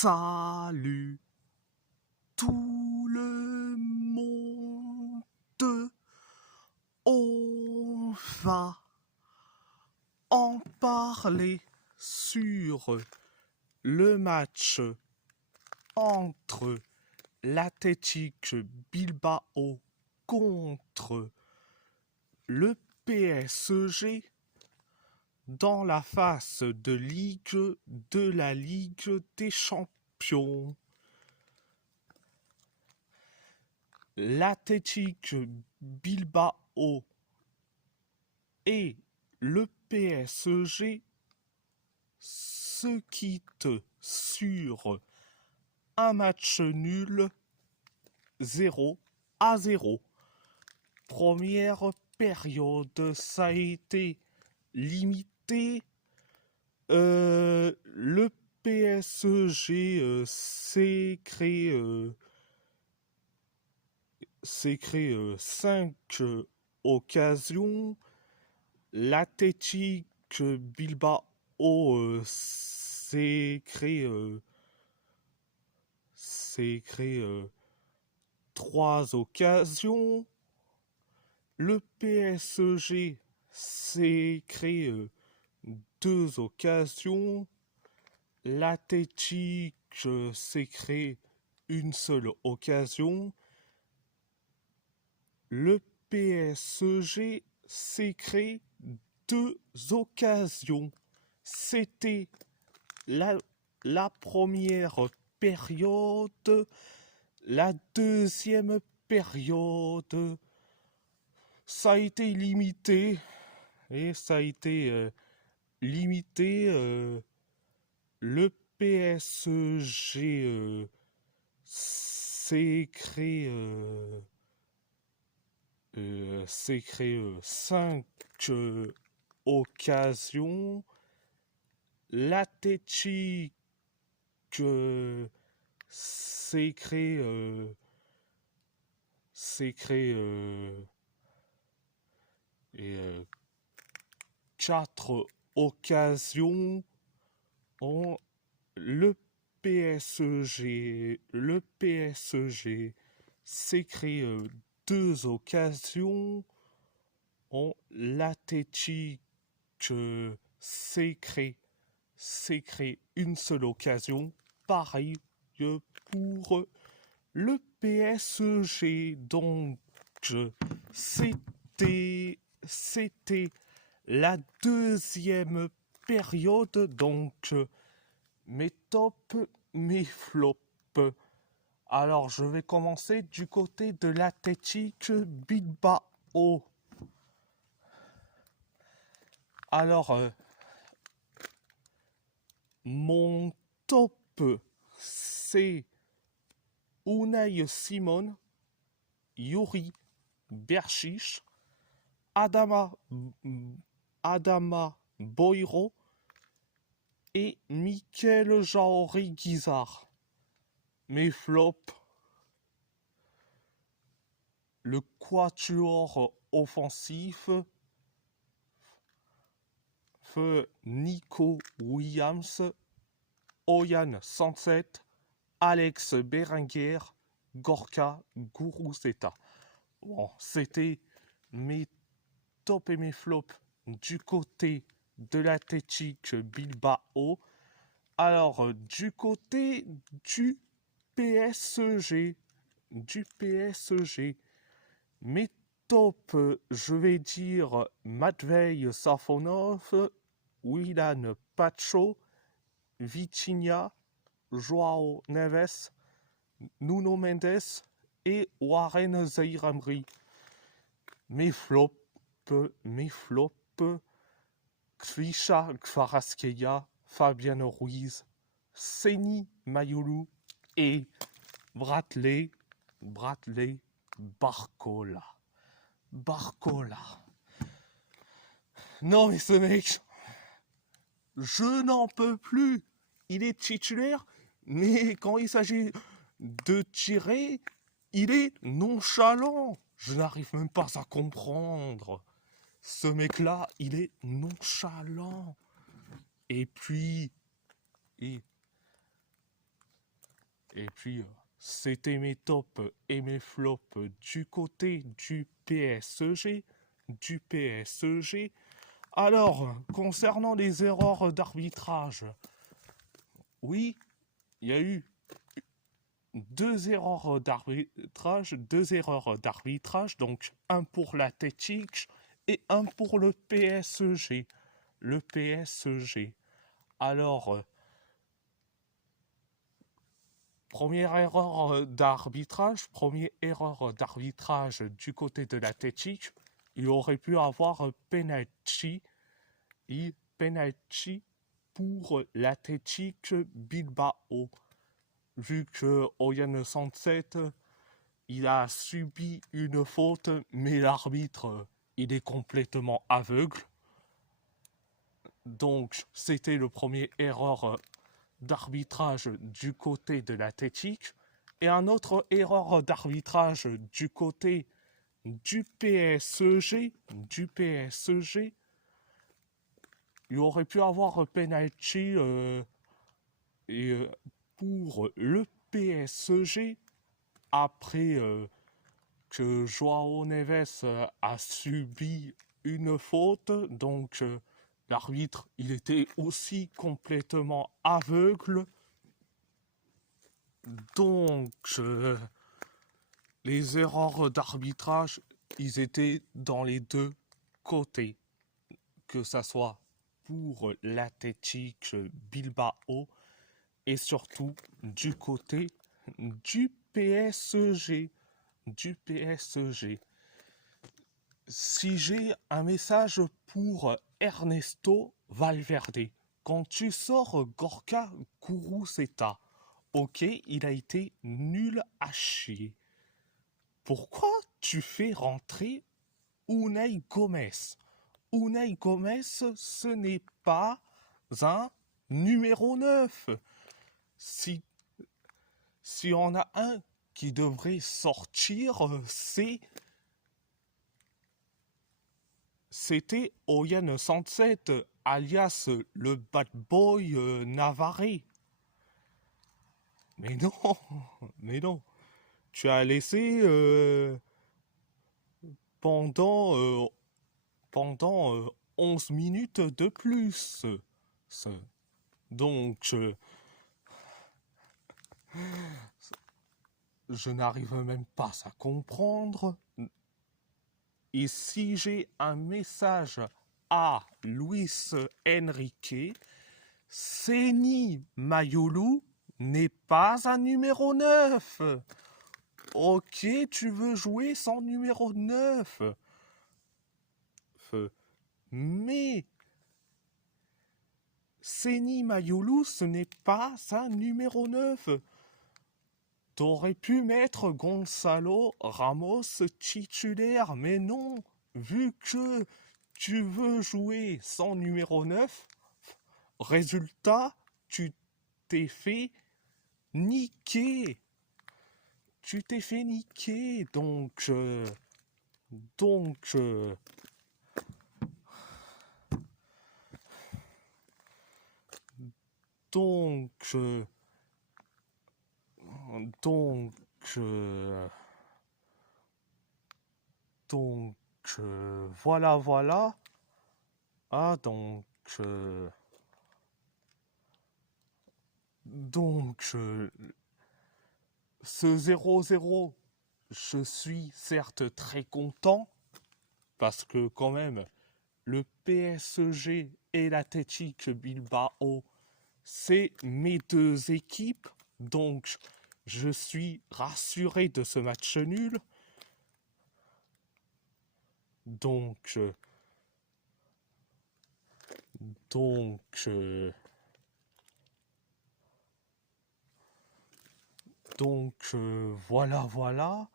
Salut tout le monde, on va en parler sur le match entre l'Athletic Bilbao contre le PSG dans la phase de la Ligue des Champions. L'Athletic Bilbao et le PSG se quittent sur un match nul 0-0. Première période, ça a été limité. Le PSG s'est créé 5 occasions. L'Athletic Bilbao s'est créé 3 occasions. Le PSG s'est créé 2 occasions. L'Athletic s'est créé une seule occasion. Le PSG s'est créé 2 occasions. C'était la première période. La deuxième période, ça a été limité. Et ça a été limité. Le PSG s'est créé 5 occasions. L'Athletic s'est créé 4 occasions. Le PSG s'est créé 2 occasions. L'Athletic s'est créé une seule occasion. Pareil pour le PSG. Donc c'était la deuxième période. Donc mes tops, mes flops. Alors je vais commencer du côté de l'Athletic Bilbao. Alors mon top, c'est Unai Simon, Yuri Berchiche, Adama Boiro et Mikel Jaori Guizard. Mes flops, le quatuor offensif, Nico Williams, Oyan Sanset, Alex Berenguer, Gorka Guruzeta. Bon, c'était mes tops et mes flops du côté de l'Athletic Bilbao. Alors, du côté du PSG, mes tops, je vais dire Matvei Safonov, Willan Pacho, Vitinha, Joao Neves, Nuno Mendes et Warren Zaïre-Emery. Mes flops, Krisha Kvaratskhelia, Fabian Ruiz, Seni Mayulu et Bradley Barcola. Non mais ce mec, je n'en peux plus. Il est titulaire, mais quand il s'agit de tirer, il est nonchalant. Je n'arrive même pas à comprendre. Ce mec-là, il est nonchalant. Et puis, Et puis, c'était mes tops et mes flops du côté du PSG. Du PSG. Alors, concernant les erreurs d'arbitrage, oui, il y a eu deux erreurs d'arbitrage, donc un pour l'Athletic et un pour le PSG. Le PSG. Alors, première erreur d'arbitrage du côté de l'Athletic, il aurait pu avoir penalty pour l'Athletic Bilbao. Vu que Oyan 107, il a subi une faute, mais l'arbitre, il est complètement aveugle. Donc, c'était le premier erreur d'arbitrage du côté de l'Athletic. Et un autre erreur d'arbitrage du côté du PSG. Il aurait pu avoir penalty pour le PSG après que Joao Neves a subi une faute. Donc l'arbitre, il était aussi complètement aveugle. Donc les erreurs d'arbitrage, ils étaient dans les deux côtés. Que ça soit pour l'Athletic Bilbao et surtout du côté du PSG. Si j'ai un message pour Ernesto Valverde, quand tu sors Gorka Kuruseta, ok, il a été nul à chier. Pourquoi tu fais rentrer Unai Gomez? Unai Gomez, ce n'est pas un numéro 9. Si on a un qui devrait sortir, c'était Oyan 107, alias le bad boy Navarrais. Mais non. Tu as laissé pendant 11 minutes de plus. Donc, je n'arrive même pas à comprendre. Et si j'ai un message à Luis Enrique, Seny Mayolu n'est pas un numéro 9. Ok, tu veux jouer sans numéro 9. Mais Seny Mayolu, ce n'est pas un numéro 9. T'aurais pu mettre Gonzalo Ramos titulaire, mais non, vu que tu veux jouer sans numéro 9, résultat, tu t'es fait niquer. Donc, voilà. Ah, ce 0-0, je suis certes très content, parce que quand même, le PSG et l'Athletic Bilbao, c'est mes deux équipes, donc je suis rassuré de ce match nul. Donc voilà.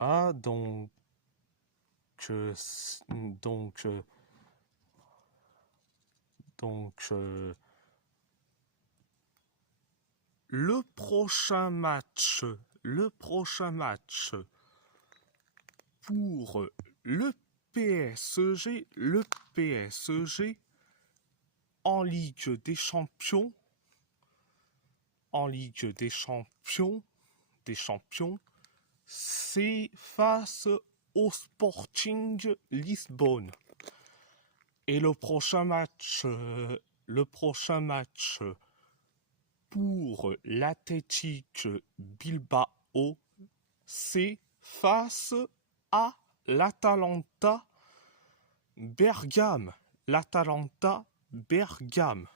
Ah, le prochain match pour le PSG en Ligue des Champions, en Ligue des Champions, c'est face au Sporting Lisbonne. Et le prochain match pour l'Athletic Bilbao, c'est face à l'Atalanta Bergame. L'Atalanta Bergame.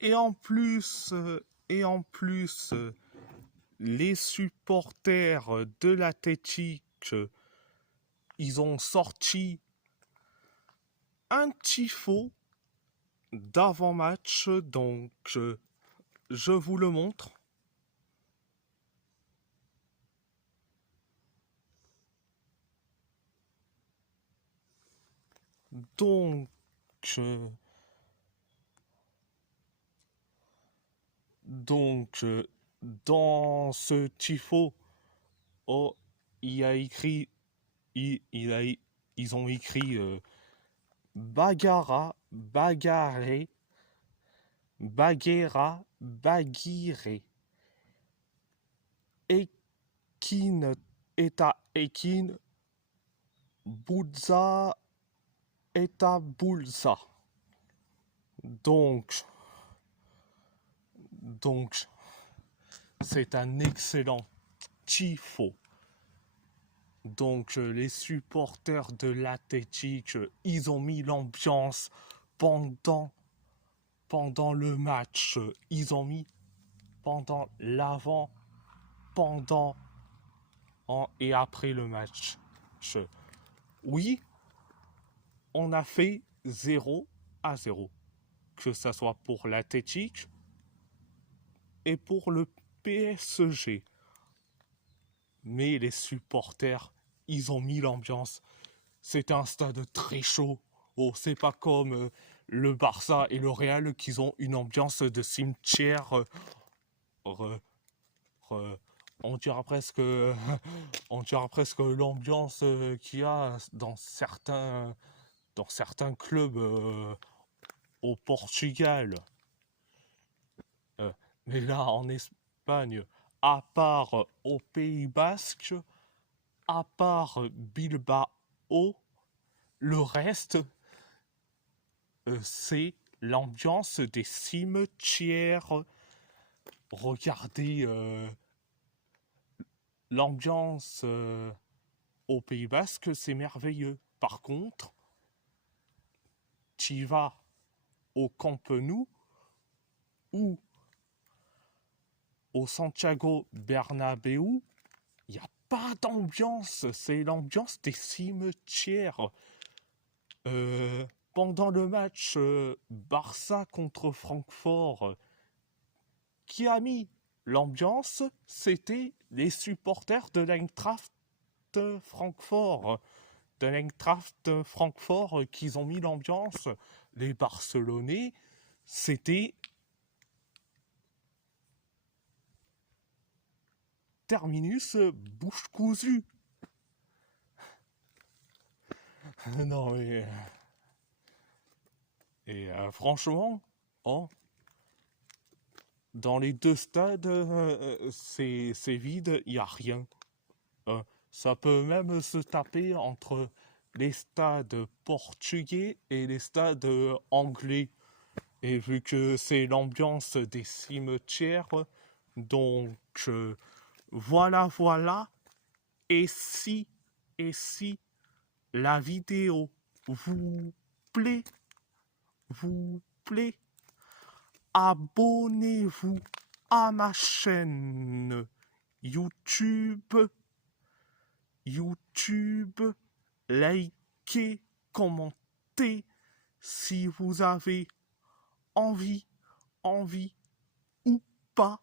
Et en plus, les supporters de l'Athletic, ils ont sorti un tifo d'avant-match, donc je vous le montre. Donc, dans ce tifo, oh, il y a écrit, ils ont écrit Bagara, Bagaré, Baguera, Baguiré. Ekin, Eta Ekin, Boulza, Eta Boulza. Donc, c'est un excellent tifo. Donc, les supporters de l'Athletic, ils ont mis l'ambiance pendant le match. Ils ont mis pendant l'avant, pendant et après le match. Oui, on a fait 0-0. Que ça soit pour l'Athletic et pour le PSG. Mais les supporters, ils ont mis l'ambiance. C'était un stade très chaud. Oh, c'est pas comme le Barça et le Real qui ont une ambiance de cimetière. On dira presque, l'ambiance qu'il y a dans certains clubs au Portugal. Mais là, en Espagne, à part au Pays Basque, à part Bilbao, le reste, c'est l'ambiance des cimetières. Regardez l'ambiance au Pays Basque, c'est merveilleux. Par contre, tu vas au Camp Nou ou au Santiago Bernabéu, il n'y a pas d'ambiance, c'est l'ambiance des cimetières. Pendant le match Barça contre Francfort, qui a mis l'ambiance, c'était les supporters de l'Eintracht Francfort. Qui ont mis l'ambiance. Les Barcelonais, c'était terminus bouche cousue. Non mais... Et franchement, dans les deux stades, c'est vide, il n'y a rien. Ça peut même se taper entre les stades portugais et les stades anglais. Et vu que c'est l'ambiance des cimetières, donc voilà. Et si la vidéo vous plaît, abonnez-vous à ma chaîne YouTube, likez, commentez si vous avez envie ou pas.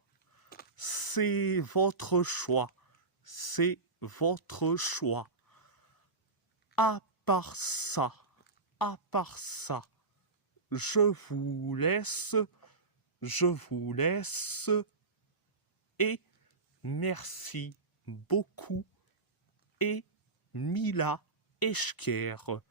C'est votre choix. À part ça, je vous laisse et merci beaucoup et Mila Eschker.